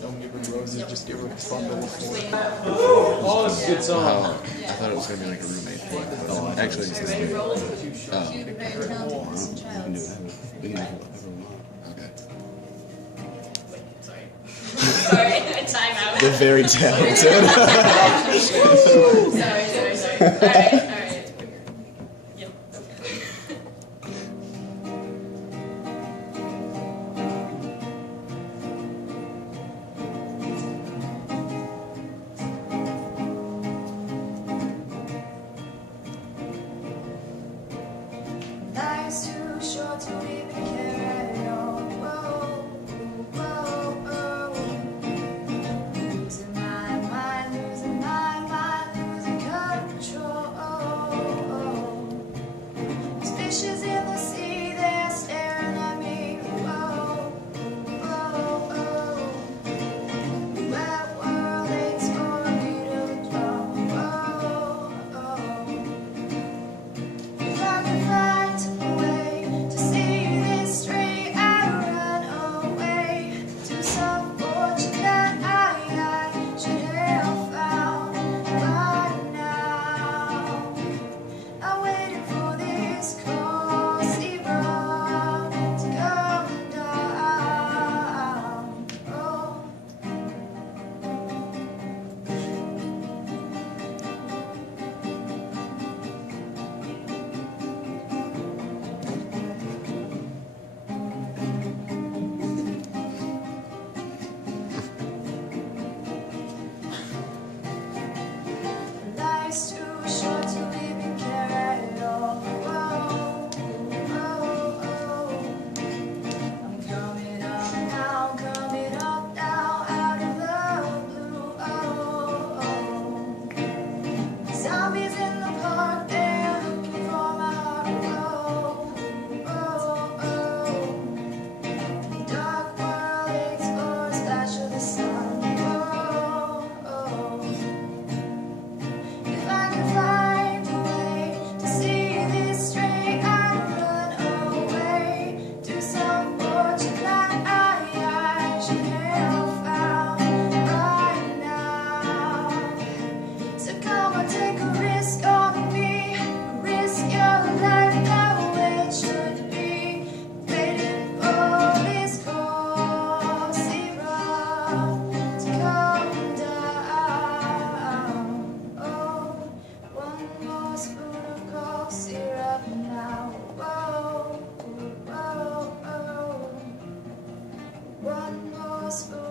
Don't give her roses, just give her a spot on the floor. Oh, it's a good song. Oh, I thought it was gonna be like a roommate thing. But actually, it's not. Oh. Very talented We can child. do it. We can make it okay. Sorry, time out. They're very talented. Sorry. Alright. Yep. Life's too short to even carry on. Whoa, whoa, whoa. Losing my mind, losing control. There's fishes in the sea, they're staring at me. Whoa, whoa, whoa. That world aches for me to dwell. Whoa, whoa. If I could find a way to see this straight, I'd run away to some fortune that I should have found by now. I'm waiting for this costly run to come down. Oh. Life's too short to even care at all. Whoa, oh, oh. I'm coming up now, out of the blue. Oh, oh. Zombies in the park, they're looking for my heart. Oh, oh, oh. Dark world explores, splash of the sun. Oh, oh. If I could find a way to see this straight, I'd run away to some fortune that I should have found by now. So come on, take a risk on me, risk your life that way it should be. Waiting for this costly run to come down. Oh, one more spoon of cough syrup now. Whoa, whoa, whoa. One more spoon.